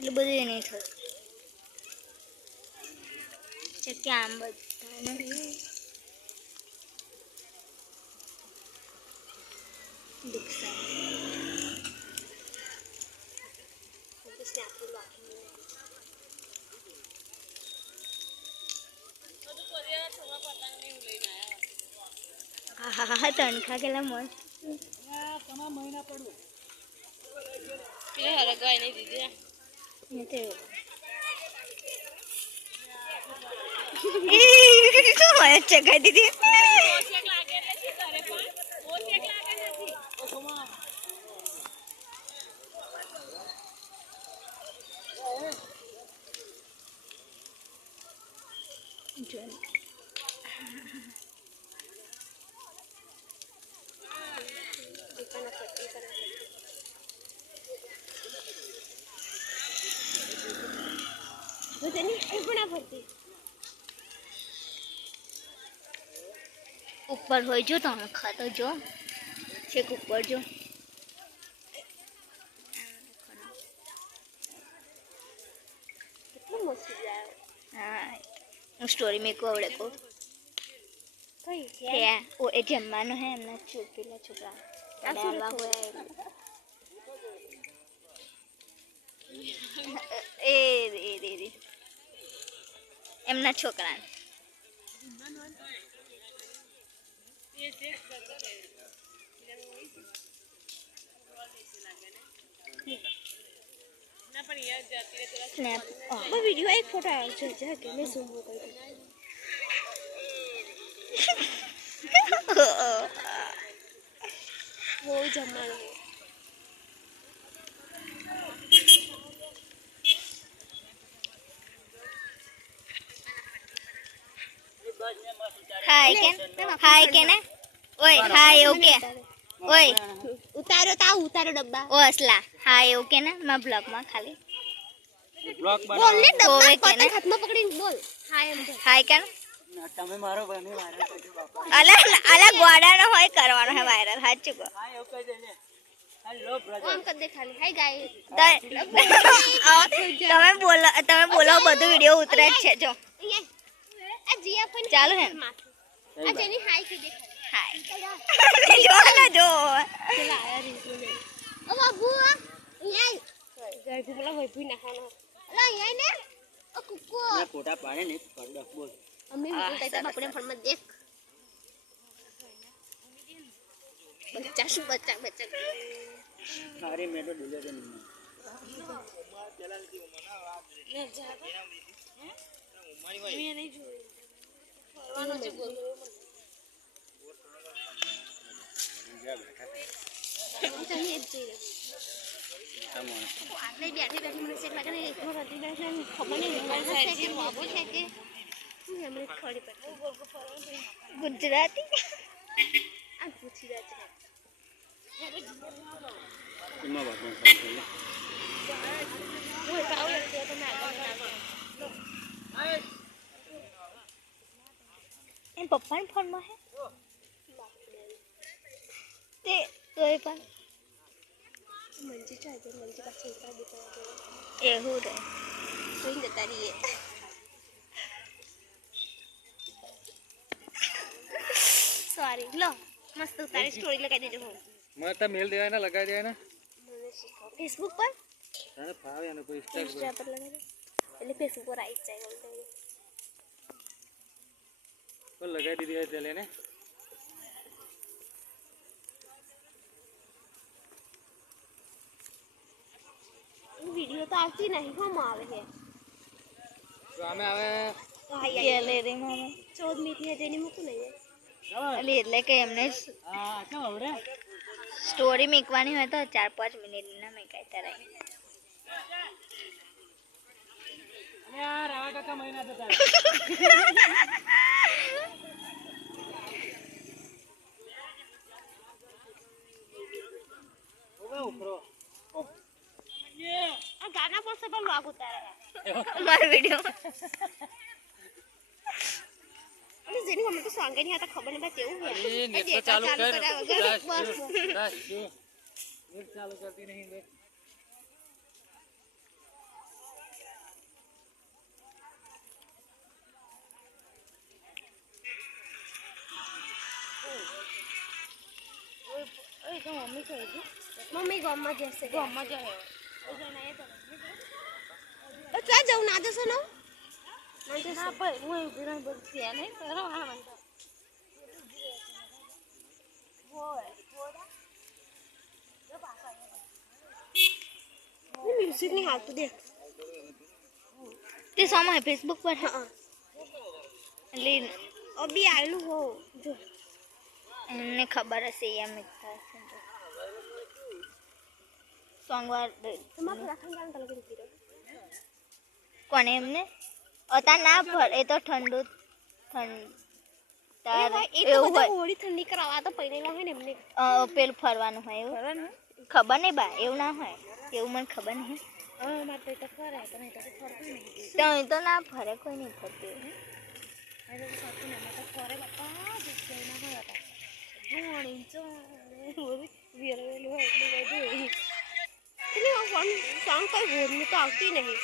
એટલું બધું નહીં થયું છે કે આમ બધા હા તણખા કેટલા મસ્ત મહિના પડવું હરગવાય નહીં દીધી ચગાઈ દીધી ઉપર હોય જો તણખા તો જો છેક ઉપર જો હા હું સ્ટોરી મેકું આવડે કહું એ જમવાનું હે એમના પેલા છોકરા એમના છોકરા વિડીયો એક ફોટો આવ્યો છે કે મેં શું કર્યું બહુ જમવાનું હાય કે ને ઓય હાય ઓકે ઓય ઉતારો ડબ્બા ઓ અસલા હાય ઓકે ને માં બ્લોગ માં ખાલી બ્લોક બોલ ને ઓવે કે ને હાથમાં પકડીને બોલ હાય એમ હાય કે તમે મારો બને વાયરલ કરજો બાપા અલા ગોડાનો હોય કરવાનો હે વાયરલ સાચું કહો હા એવું કહી દેને હેલો બ્રધર આમ કર દે ખાલી હાય ગાઈસ તમે બોલો બધું વિડિયો ઉતરે જ છે જો આ જીયા પણ ચાલુ હે આ જેની હાય કી દે હાય જો ના જો ચલા આયા રીસુ ને ઓ બાબુ અહીંયા ગાય પેલા હોય ભી નાખવાનો અલા અહીંયા ને ઓ કુકુ મેં ફોટા પાડે ને પડો બોલ અમે ઉતારતા બાપને ફોનમાં દેખ બચ્ચા અરે મેં તો ડિલીટ નહીં ગુજરાતી એમાં વાત એમ પપ્પાના ફોનમાં હે તે તોય પણ મંજી ચાર્જર મંજી પાછી ઉતાર દેતા એવું રે જોઈને જતા રહીએ સોરી લો મસ્ત ઉતારી સ્ટોરી લગાવી દેજો હું मैं तो मेल देना लगा देना फेसबुक पर अरे भाव यार कोई इंस्टा पर लगा दे એટલે फेसबुक पर आई जाए बोलते हैं तो लगा दी दिया चले ने वीडियो तो आती नहीं हम आवे है तो हमें आवे ये ले रे મામા 14 મીઠી है તેની મૂકું નહીં એટલે કે એમને हां क्या हो रहा સ્ટોરી મેકવાની હોય તો 4-5 મિનિટ ના મેકાય તારે अरे यार आवा का महीना तो था होगा ऊपर ये આ ગાના પર से पर लोग उतारे है મારો વિડિયો અને જેની હમને તો સોંગ નહીં આતા ખબર નહીં બસ એવું अरे नेट तो चालू कर नेट चालू करती नहीं देख મમ્મી ગામમાં જશે ગામમાં જાય ક્યાં જવું ના જશો ને ના ભાઈ હું ઊભી રહી બધું છે નહીં કરો હા મ્યુઝિક નહીં આવતું દેખ તે સમય ફેસબુક પર હા એટલે અભી આવેલું હો જો એમને ખબર હશે એમ સોંગવાર તમારે રાખવાનું કારણ તલકે રૂકી રહ્યો કોને એમને અતા ના ફર એ તો ઠંડુ તાર એવું હોય હોળી ઠંડી કરાવવા તો પહેરેલા હોય ને એમને પેલું ફરવાનું હોય એવું ખબર નહીં બા એવું ના હોય એવું મને ખબર નહીં હા મારે તો ફરાય તો નહીં તો ફરતું નહીં ત્યાં તો ના ફરે કોઈ નહીં ફરતું અરે ફરતું નહીં તો ફરે બાપા જગ્યાએ ના હોય હતા ધોણી ચો વિરવેલું હોય એટલું બધું એટલે સોંગ કોઈ હોળનું તો આવતી નહીં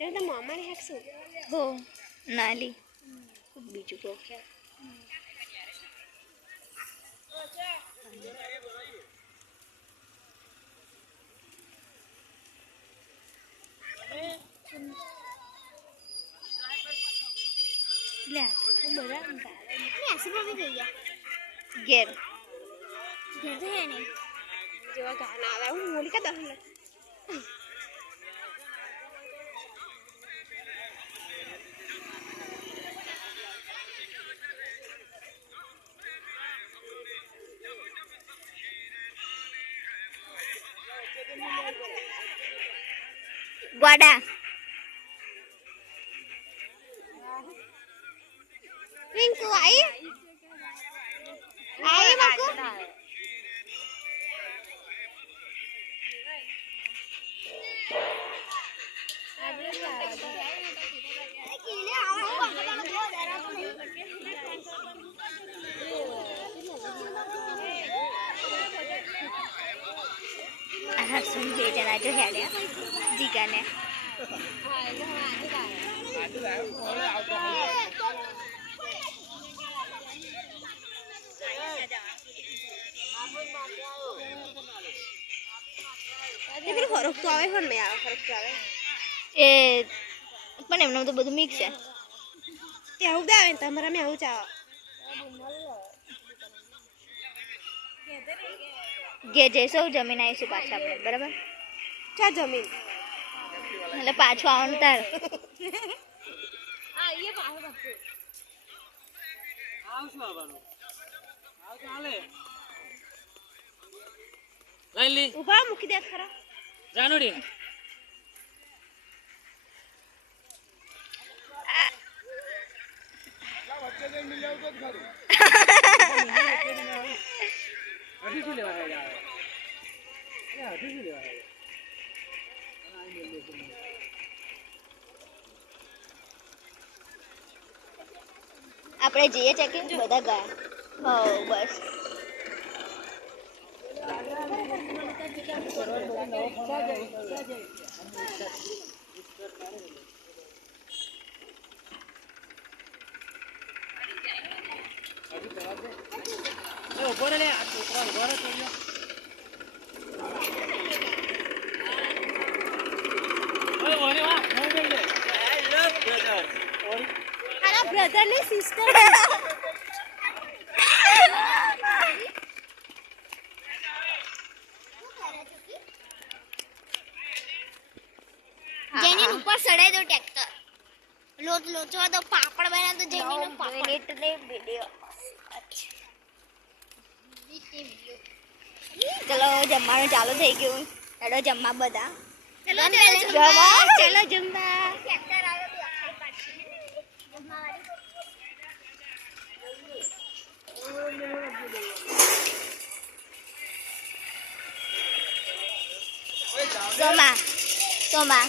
એટલે મામાને હેકશું હો નાલી બીજું કહો લે તો બધા આશીર્વાદ થઈ ગયા ઘેર જશે ને જેવા ગાના આવે હું હોલિકા દહન ગોડા રિંકુ आई बाकू હા સુન બે જણા જો હેડ્યા જીગાને ફરક તો આવે પણ મેં આવે ફરક તો આવે એ પણ એમનું તો બધું મિક્સ છે તે આવું બે આવે ને તમારા મેં આવું ચાવ ઘેર જઈશું જમીન આવીશું પાછા આપણે બરાબર ચા જમીન એટલે પાછું આવવાનું તાર આવશું આવવાનું આવ ચાલે લઈ લી ઉભા મૂકી દે ખરા જાનુડી હજી શું લેવા આવ્યા હજી શું લેવા આપણે જઈએ છે કે બધા ગયા હો બસ ઉભો રે લે આ છોકરા ઉભો રે ચોર્યો ઓય ઓરે વા હું ગઈ લે આઈ લવ બ્રધર ઓરી આરા બ્રધર ને સિસ્ટર જેની ઉપર સડાઈ દો ટ્રેક્ટર લોચવા દો પાપડ બના તો જેની નો પાપડ મિનિટ ને વિડિયો ચલો જમવાનું ચાલુ થઈ ગયું હેડો જમવા બધા ચલો જમવા સોમા